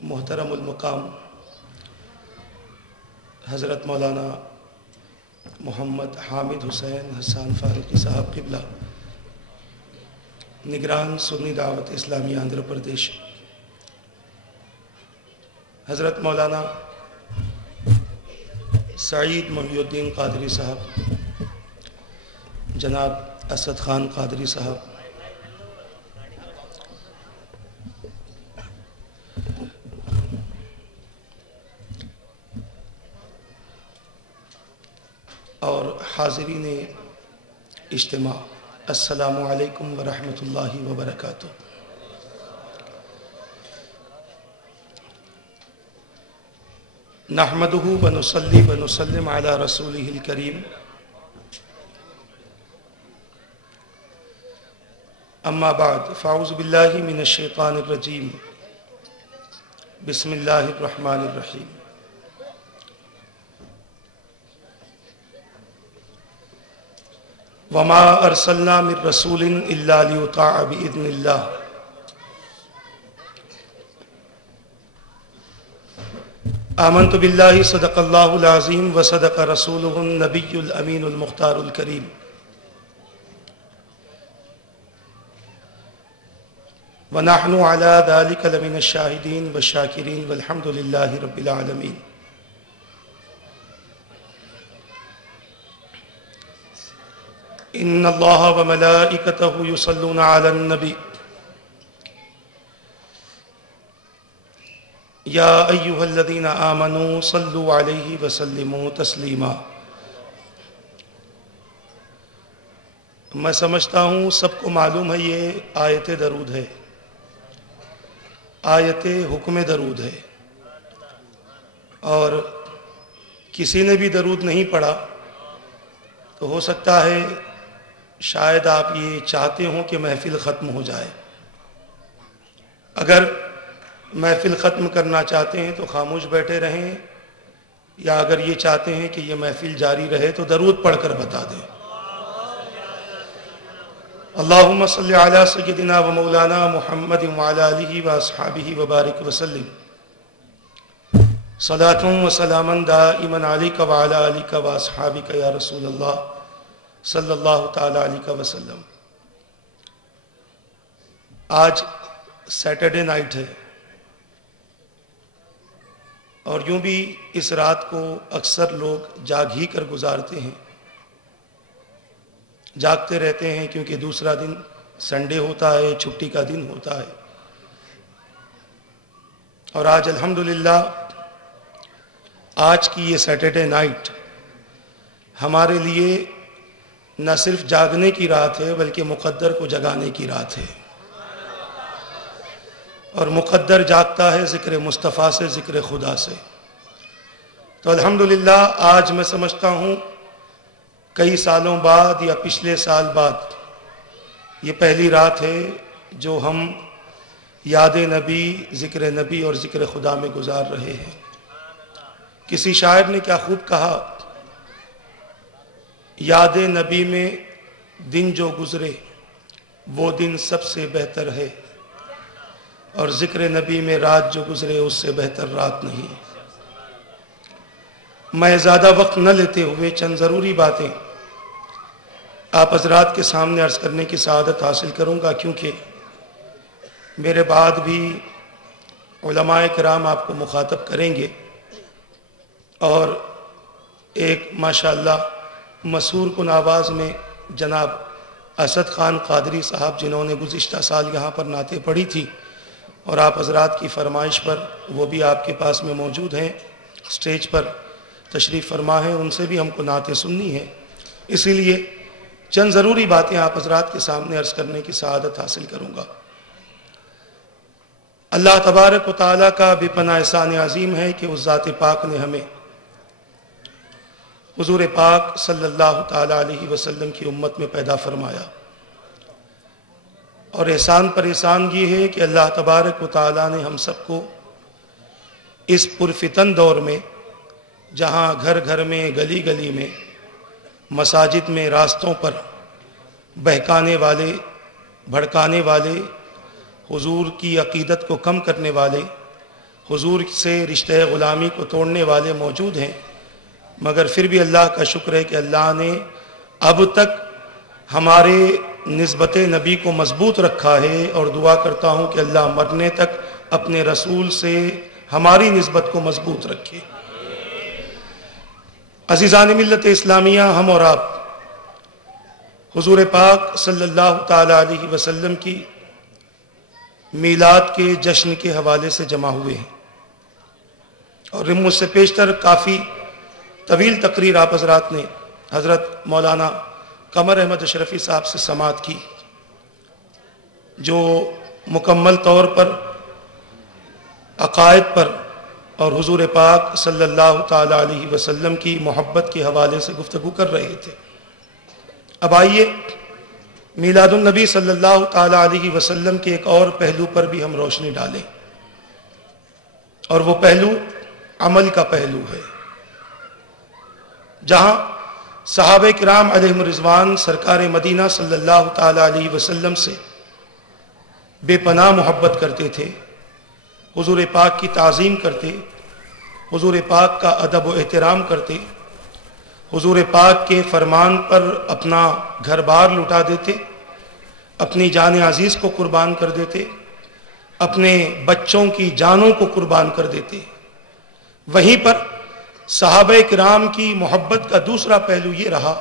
محترم المقام حضرت مولانا محمد حامد حسین حسان فاروقی صاحب قبلہ نگران سنی دعوت اسلامی آندھرا پردیش، حضرت مولانا سعید محی الدین قادری صاحب، جناب اسد خان قادری صاحب، اور حاضرین اجتماع، السلام علیکم ورحمۃ اللہ وبرکاتہ۔ نحمدہ ونصلی ونسلم علی رسولہ الکریم، اما بعد فاعوذ باللہ من الشیطان الرجیم، بسم اللہ الرحمن الرحیم۔ وما ارسلنا من رسول الا لیطاع باذن اللہ، آمنت باللہ صدق اللہ العظیم وصدق رسولہ النبی الامین المختار الکریم، ونحن علی ذلک لمن الشاہدین والشاکرین والحمد للہ رب العالمین۔ ان اللہ وملائکتہ یصلون علی النبی یا ایہا الذین آمنوا صلوا علیہ وسلموا تسلیما۔ میں سمجھتا ہوں سب کو معلوم ہے یہ آیت درود ہے، آیت حکم درود ہے، اور کسی نے بھی درود نہیں پڑھا تو ہو سکتا ہے شاید آپ یہ چاہتے ہوں کہ محفل ختم ہو جائے۔ اگر محفل ختم کرنا چاہتے ہیں تو خاموش بیٹھے رہیں، یا اگر یہ چاہتے ہیں کہ یہ محفل جاری رہے تو درود پڑھ کر بتا دیں۔ اللہم صلی علی سیدنا و مولانا محمد وعلی آلہ و اصحابہ وبارک وسلم، صلاۃ و سلاما دائما علیک وعلی آلک و اصحابک یا رسول اللہ صلی اللہ تعالی علیہ وسلم۔ آج سیٹرڈے نائٹ ہے، اور یوں بھی اس رات کو اکثر لوگ جاگ ہی کر گزارتے ہیں، جاگتے رہتے ہیں کیونکہ دوسرا دن سنڈے ہوتا ہے، چھٹی کا دن ہوتا ہے۔ اور آج الحمدللہ آج کی یہ سیٹرڈے نائٹ ہمارے لیے نہ صرف جاگنے کی رات ہے بلکہ مقدر کو جگانے کی رات ہے، اور مقدر جاگتا ہے ذکر مصطفیٰ سے، ذکر خدا سے۔ تو الحمدللہ آج میں سمجھتا ہوں کئی سالوں بعد یا پچھلے سال بعد یہ پہلی رات ہے جو ہم یاد نبی، ذکر نبی اور ذکر خدا میں گزار رہے ہیں۔ کسی شاعر نے کیا خوب کہا، یاد نبی میں دن جو گزرے وہ دن سب سے بہتر ہے، اور ذکر نبی میں رات جو گزرے اس سے بہتر رات نہیں۔ میں زیادہ وقت نہ لیتے ہوئے چند ضروری باتیں آپ حضرات کے سامنے عرض کرنے کی سعادت حاصل کروں گا، کیونکہ میرے بعد بھی علماء کرام آپ کو مخاطب کریں گے، اور ایک ماشاءاللہ مسحور کن آواز میں جناب اسد خان قادری صاحب، جنہوں نے گزشتہ سال یہاں پر نعتیں پڑھی تھی، اور آپ حضرات کی فرمائش پر وہ بھی آپ کے پاس میں موجود ہیں، سٹیج پر تشریف فرما ہیں، ان سے بھی ہم کو نعتیں سننی ہے۔ اسی لیے چند ضروری باتیں آپ حضرات کے سامنے عرض کرنے کی سعادت حاصل کروں گا۔ اللہ تبارک و تعالیٰ کا بے پناہ احسان عظیم ہے کہ اس ذات پاک نے ہمیں حضور پاک صلی اللہ تعالیٰ علیہ وسلم کی امت میں پیدا فرمایا، اور احسان پر احسان یہ ہے کہ اللہ تبارک و تعالیٰ نے ہم سب کو اس پرفتن دور میں، جہاں گھر گھر میں، گلی گلی میں، مساجد میں، راستوں پر بہکانے والے، بھڑکانے والے، حضور کی عقیدت کو کم کرنے والے، حضور سے رشتہ غلامی کو توڑنے والے موجود ہیں، مگر پھر بھی اللہ کا شکر ہے کہ اللہ نے اب تک ہمارے نسبت نبی کو مضبوط رکھا ہے، اور دعا کرتا ہوں کہ اللہ مرنے تک اپنے رسول سے ہماری نسبت کو مضبوط رکھے۔ عزیزان ملت اسلامیہ، ہم اور آپ حضور پاک صلی اللہ تعالی علیہ وسلم کی میلاد کے جشن کے حوالے سے جمع ہوئے ہیں، اور مجھ سے پیشتر کافی طویل تقریر آپ حضرات نے حضرت مولانا قمر احمد اشرفی صاحب سے سماعت کی، جو مکمل طور پر عقائد پر اور حضور پاک صلی اللہ تعالی علیہ وسلم کی محبت کے حوالے سے گفتگو کر رہے تھے۔ اب آئیے میلاد النبی صلی اللہ تعالی علیہ وسلم کے ایک اور پہلو پر بھی ہم روشنی ڈالیں، اور وہ پہلو عمل کا پہلو ہے، جہاں صحابہ کرام علیہم رضوان سرکار مدینہ صلی اللہ تعالی علیہ وسلم سے بے پناہ محبت کرتے تھے، حضور پاک کی تعظیم کرتے، حضور پاک کا ادب و احترام کرتے، حضور پاک کے فرمان پر اپنا گھر بار لٹا دیتے، اپنی جان عزیز کو قربان کر دیتے، اپنے بچوں کی جانوں کو قربان کر دیتے۔ وہیں پر صحابہ کرام کی محبت کا دوسرا پہلو یہ رہا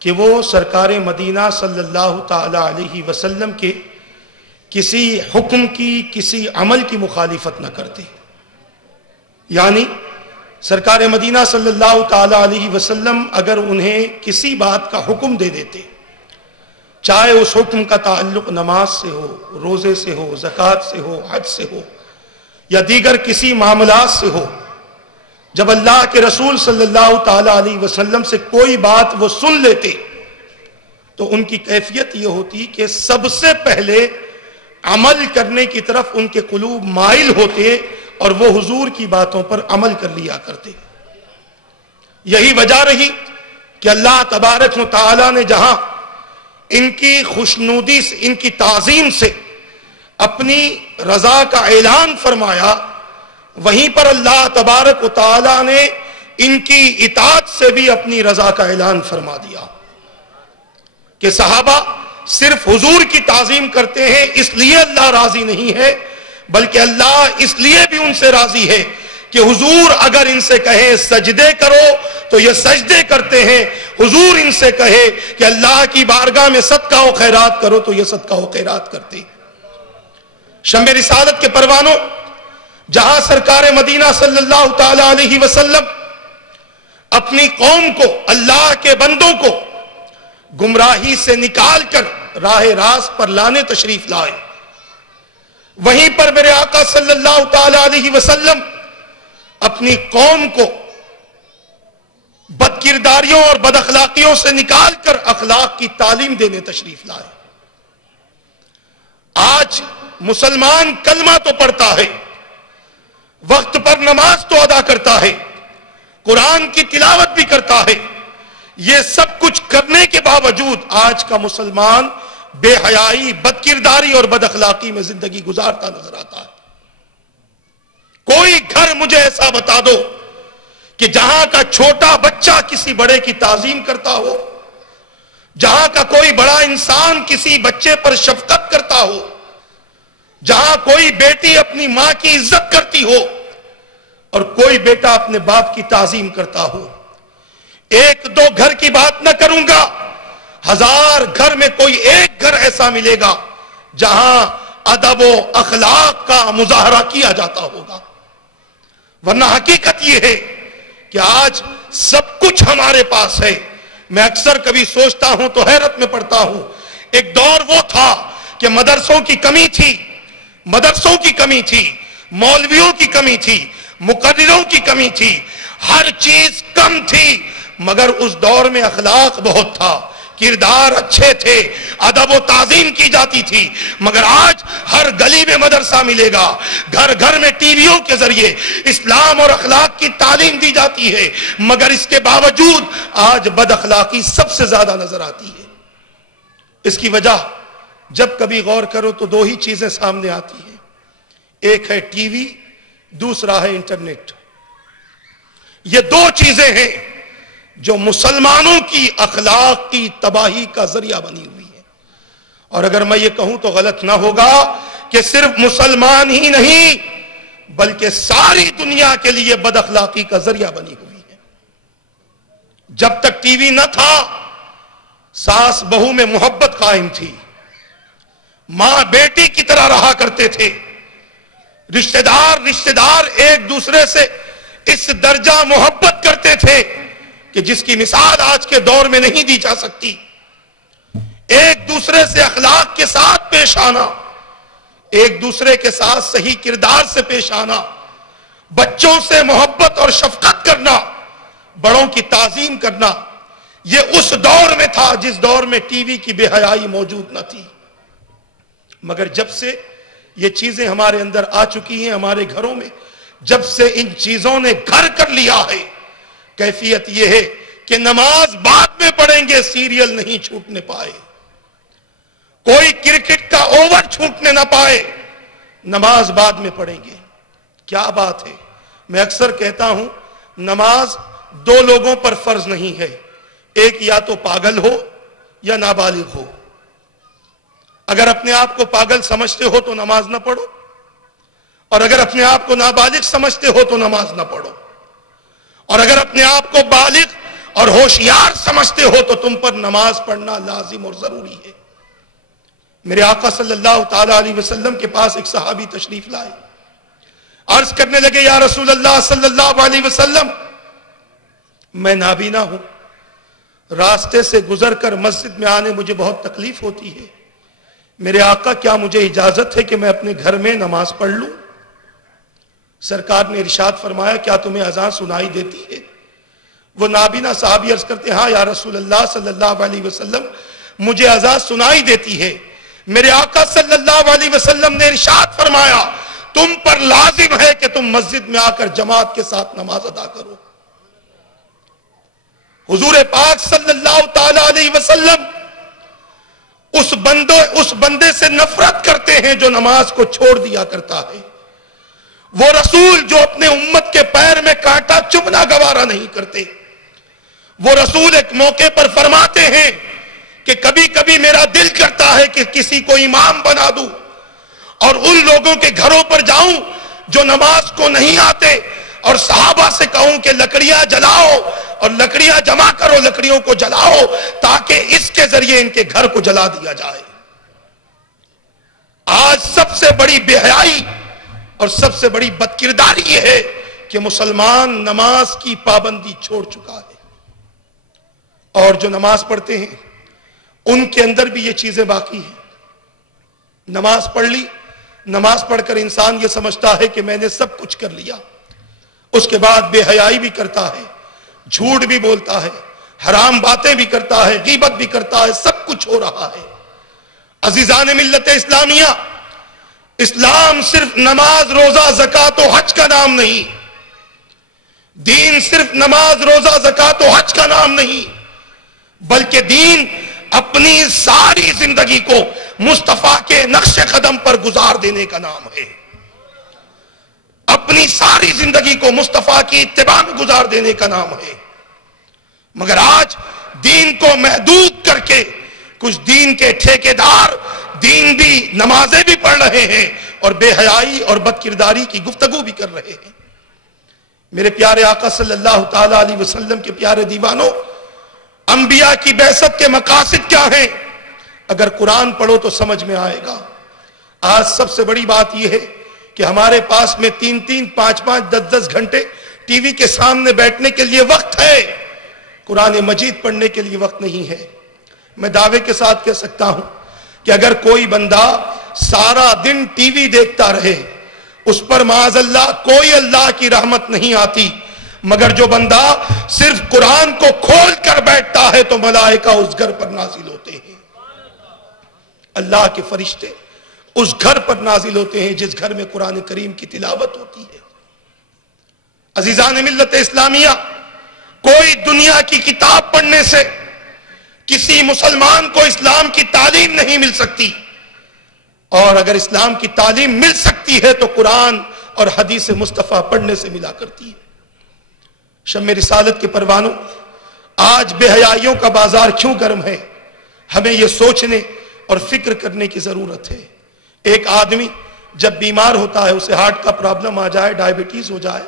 کہ وہ سرکار مدینہ صلی اللہ تعالی علیہ وسلم کے کسی حکم کی، کسی عمل کی مخالفت نہ کرتے، یعنی سرکار مدینہ صلی اللہ تعالی علیہ وسلم اگر انہیں کسی بات کا حکم دے دیتے، چاہے اس حکم کا تعلق نماز سے ہو، روزے سے ہو، زکوٰۃ سے ہو، حج سے ہو، یا دیگر کسی معاملات سے ہو، جب اللہ کے رسول صلی اللہ تعالی علیہ وسلم سے کوئی بات وہ سن لیتے تو ان کی کیفیت یہ ہوتی کہ سب سے پہلے عمل کرنے کی طرف ان کے قلوب مائل ہوتے، اور وہ حضور کی باتوں پر عمل کر لیا کرتے۔ یہی وجہ رہی کہ اللہ تبارک و تعالی نے جہاں ان کی خوشنودی سے، ان کی تعظیم سے اپنی رضا کا اعلان فرمایا، وہیں پر اللہ تبارک و تعالی نے ان کی اطاعت سے بھی اپنی رضا کا اعلان فرما دیا کہ صحابہ صرف حضور کی تعظیم کرتے ہیں اس لیے اللہ راضی نہیں ہے، بلکہ اللہ اس لیے بھی ان سے راضی ہے کہ حضور اگر ان سے کہے سجدے کرو تو یہ سجدے کرتے ہیں، حضور ان سے کہے کہ اللہ کی بارگاہ میں صدقہ و خیرات کرو تو یہ صدقہ و خیرات کرتے ہیں۔ شمع رسالت کے پروانوں، جہاں سرکار مدینہ صلی اللہ تعالی علیہ وسلم اپنی قوم کو، اللہ کے بندوں کو گمراہی سے نکال کر راہ راست پر لانے تشریف لائے، وہیں پر میرے آقا صلی اللہ تعالی علیہ وسلم اپنی قوم کو بد کرداریوں اور بد اخلاقیوں سے نکال کر اخلاق کی تعلیم دینے تشریف لائے۔ آج مسلمان کلمہ تو پڑھتا ہے، وقت پر نماز تو ادا کرتا ہے، قرآن کی تلاوت بھی کرتا ہے، یہ سب کچھ کرنے کے باوجود آج کا مسلمان بے حیائی، بد کرداری اور بد اخلاقی میں زندگی گزارتا نظر آتا ہے۔ کوئی گھر مجھے ایسا بتا دو کہ جہاں کا چھوٹا بچہ کسی بڑے کی تعظیم کرتا ہو، جہاں کا کوئی بڑا انسان کسی بچے پر شفقت کرتا ہو، جہاں کوئی بیٹی اپنی ماں کی عزت کرتی ہو اور کوئی بیٹا اپنے باپ کی تعظیم کرتا ہو۔ ایک دو گھر کی بات نہ کروں گا، ہزار گھر میں کوئی ایک گھر ایسا ملے گا جہاں ادب و اخلاق کا مظاہرہ کیا جاتا ہوگا۔ ورنہ حقیقت یہ ہے کہ آج سب کچھ ہمارے پاس ہے۔ میں اکثر کبھی سوچتا ہوں تو حیرت میں پڑتا ہوں، ایک دور وہ تھا کہ مدرسوں کی کمی تھی، مدرسوں کی کمی تھی، مولویوں کی کمی تھی، مقرروں کی کمی تھی، ہر چیز کم تھی، مگر اس دور میں اخلاق بہت تھا، کردار اچھے تھے، ادب و تعظیم کی جاتی تھی۔ مگر آج ہر گلی میں مدرسہ ملے گا، گھر گھر میں ٹی ویوں کے ذریعے اسلام اور اخلاق کی تعلیم دی جاتی ہے، مگر اس کے باوجود آج بد اخلاقی سب سے زیادہ نظر آتی ہے۔ اس کی وجہ جب کبھی غور کرو تو دو ہی چیزیں سامنے آتی ہیں، ایک ہے ٹی وی، دوسرا ہے انٹرنیٹ. یہ دو چیزیں ہیں جو مسلمانوں کی اخلاق کی تباہی کا ذریعہ بنی ہوئی ہے. اور اگر میں یہ کہوں تو غلط نہ ہوگا کہ صرف مسلمان ہی نہیں بلکہ ساری دنیا کے لیے بد اخلاقی کا ذریعہ بنی ہوئی ہے. جب تک ٹی وی نہ تھا ساس بہو میں محبت قائم تھی, ماں بیٹی کی طرح رہا کرتے تھے, رشتہ دار ایک دوسرے سے اس درجہ محبت کرتے تھے کہ جس کی مثال آج کے دور میں نہیں دی جا سکتی. ایک دوسرے سے اخلاق کے ساتھ پیش آنا, ایک دوسرے کے ساتھ صحیح کردار سے پیش آنا, بچوں سے محبت اور شفقت کرنا, بڑوں کی تعظیم کرنا, یہ اس دور میں تھا جس دور میں ٹی وی کی بے حیائی موجود نہ تھی. مگر جب سے یہ چیزیں ہمارے اندر آ چکی ہیں, ہمارے گھروں میں جب سے ان چیزوں نے گھر کر لیا ہے, کیفیت یہ ہے کہ نماز بعد میں پڑھیں گے, سیریل نہیں چھوٹنے پائے, کوئی کرکٹ کا اوور چھوٹنے نہ پائے, نماز بعد میں پڑھیں گے. کیا بات ہے. میں اکثر کہتا ہوں نماز دو لوگوں پر فرض نہیں ہے, ایک یا تو پاگل ہو یا نابالغ ہو. اگر اپنے آپ کو پاگل سمجھتے ہو تو نماز نہ پڑھو, اور اگر اپنے آپ کو نابالغ سمجھتے ہو تو نماز نہ پڑھو, اور اگر اپنے آپ کو بالغ اور ہوشیار سمجھتے ہو تو تم پر نماز پڑھنا لازم اور ضروری ہے. میرے آقا صلی اللہ تعالی علیہ وسلم کے پاس ایک صحابی تشریف لائے, عرض کرنے لگے یا رسول اللہ صلی اللہ علیہ وسلم میں نابینا ہوں, راستے سے گزر کر مسجد میں آنے مجھے بہت تکلیف ہوتی ہے, میرے آقا کیا مجھے اجازت ہے کہ میں اپنے گھر میں نماز پڑھ لوں؟ سرکار نے ارشاد فرمایا کیا تمہیں اذان سنائی دیتی ہے؟ وہ نابینا صحابی عرض کرتے ہاں یا رسول اللہ صلی اللہ علیہ وسلم مجھے اذان سنائی دیتی ہے. میرے آقا صلی اللہ علیہ وسلم نے ارشاد فرمایا تم پر لازم ہے کہ تم مسجد میں آ کر جماعت کے ساتھ نماز ادا کرو. حضور پاک صلی اللہ تعالی علیہ وسلم اس بندے سے نفرت کرتے ہیں جو نماز کو چھوڑ دیا کرتا ہے. وہ رسول جو اپنے امت کے پیر میں کانٹا چبھنا گوارا نہیں کرتے. وہ رسول ایک موقع پر فرماتے ہیں کہ کبھی کبھی میرا دل کرتا ہے کہ کسی کو امام بنا دوں اور ان لوگوں کے گھروں پر جاؤں جو نماز کو نہیں آتے, اور صحابہ سے کہوں کہ لکڑیاں جلاؤ اور لکڑیاں جمع کرو, لکڑیوں کو جلاؤ تاکہ اس کے ذریعے ان کے گھر کو جلا دیا جائے. آج سب سے بڑی بے حیائی اور سب سے بڑی بدکرداری یہ ہے کہ مسلمان نماز کی پابندی چھوڑ چکا ہے, اور جو نماز پڑھتے ہیں ان کے اندر بھی یہ چیزیں باقی ہیں. نماز پڑھ لی, نماز پڑھ کر انسان یہ سمجھتا ہے کہ میں نے سب کچھ کر لیا, اس کے بعد بے حیائی بھی کرتا ہے, جھوٹ بھی بولتا ہے, حرام باتیں بھی کرتا ہے, غیبت بھی کرتا ہے, سب کچھ ہو رہا ہے. عزیزان ملت اسلامیہ, اسلام صرف نماز روزہ زکات و حج کا نام نہیں, دین صرف نماز روزہ زکات و حج کا نام نہیں, بلکہ دین اپنی ساری زندگی کو مصطفیٰ کے نقش قدم پر گزار دینے کا نام ہے. اپنی ساری زندگی کو مصطفیٰ کی اتباع میں گزار دینے کا نام ہے. مگر آج دین کو محدود کر کے کچھ دین کے ٹھیکیدار دین بھی نمازیں بھی پڑھ رہے ہیں اور بے حیائی اور بدکرداری کی گفتگو بھی کر رہے ہیں. میرے پیارے آقا صلی اللہ تعالی علیہ وسلم کے پیارے دیوانوں, انبیاء کی بعثت کے مقاصد کیا ہیں؟ اگر قرآن پڑھو تو سمجھ میں آئے گا. آج سب سے بڑی بات یہ ہے کہ ہمارے پاس میں 3-3, 5-5, 10-10 گھنٹے ٹی وی کے سامنے بیٹھنے کے لیے وقت ہے, قرآن مجید پڑھنے کے لیے وقت نہیں ہے. میں دعوے کے ساتھ کہہ سکتا ہوں کہ اگر کوئی بندہ سارا دن ٹی وی دیکھتا رہے, اس پر معاذ اللہ کوئی اللہ کی رحمت نہیں آتی, مگر جو بندہ صرف قرآن کو کھول کر بیٹھتا ہے تو ملائکہ اس گھر پر نازل ہوتے ہیں, اللہ کے فرشتے اس گھر پر نازل ہوتے ہیں جس گھر میں قرآن کریم کی تلاوت ہوتی ہے. عزیزان ملت اسلامیہ, کوئی دنیا کی کتاب پڑھنے سے کسی مسلمان کو اسلام کی تعلیم نہیں مل سکتی, اور اگر اسلام کی تعلیم مل سکتی ہے تو قرآن اور حدیث مصطفیٰ پڑھنے سے ملا کرتی ہے۔ شمع رسالت کے پروانوں، آج بے حیائیوں کا بازار کیوں گرم ہے؟ ہمیں یہ سوچنے اور فکر کرنے کی ضرورت ہے۔ ایک آدمی جب بیمار ہوتا ہے، اسے ہارٹ کا پرابلم آ جائے، ڈائبٹیز ہو جائے،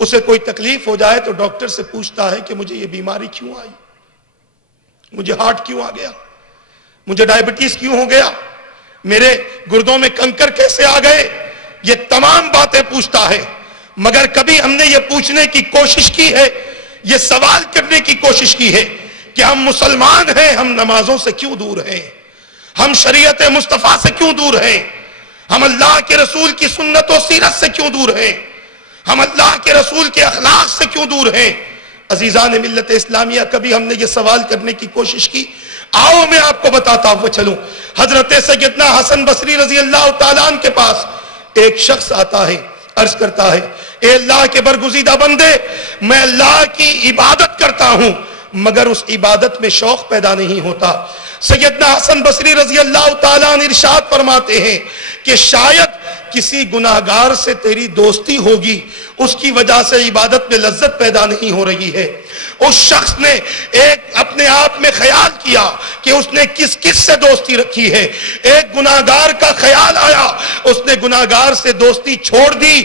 اسے کوئی تکلیف ہو جائے تو ڈاکٹر سے پوچھتا ہے کہ مجھے یہ بیماری کیوں آئی، مجھے ہارٹ کیوں آ گیا، مجھے ڈائبٹیز کیوں ہو گیا، میرے گردوں میں کنکر کیسے آ گئے، یہ تمام باتیں پوچھتا ہے۔ مگر کبھی ہم نے یہ پوچھنے کی کوشش کی ہے، یہ سوال کرنے کی کوشش کی ہے کہ ہم مسلمان ہیں، ہم نمازوں سے کیوں دور ہیں، ہم شریعت مصطفیٰ سے کیوں دور ہیں، ہم اللہ کے رسول کی سنت و سیرت سے کیوں دور ہیں، ہم اللہ کے رسول کے اخلاق سے کیوں دور ہیں؟ عزیزان ملت اسلامیہ، کبھی ہم نے یہ سوال کرنے کی کوشش کی؟ آؤ میں آپ کو بتاتا ہوا چلوں۔ حضرت سیدنا حسن بصری رضی اللہ تعالیٰ عنہ کے پاس ایک شخص آتا ہے، عرض کرتا ہے، اے اللہ کے برگزیدہ بندے، میں اللہ کی عبادت کرتا ہوں مگر اس عبادت میں شوق پیدا نہیں ہوتا۔ سیدنا حسن بصری رضی اللہ تعالیٰ عنہ ارشاد فرماتے ہیں کہ شاید کسی گناہگار سے تیری دوستی ہوگی، اس کی وجہ سے عبادت میں لذت پیدا نہیں ہو رہی ہے۔ اس شخص نے ایک اپنے آپ میں خیال کیا کہ اس نے کس کس سے دوستی رکھی ہے۔ ایک گناہگار کا خیال آیا، اس نے گناہگار سے دوستی چھوڑ دی۔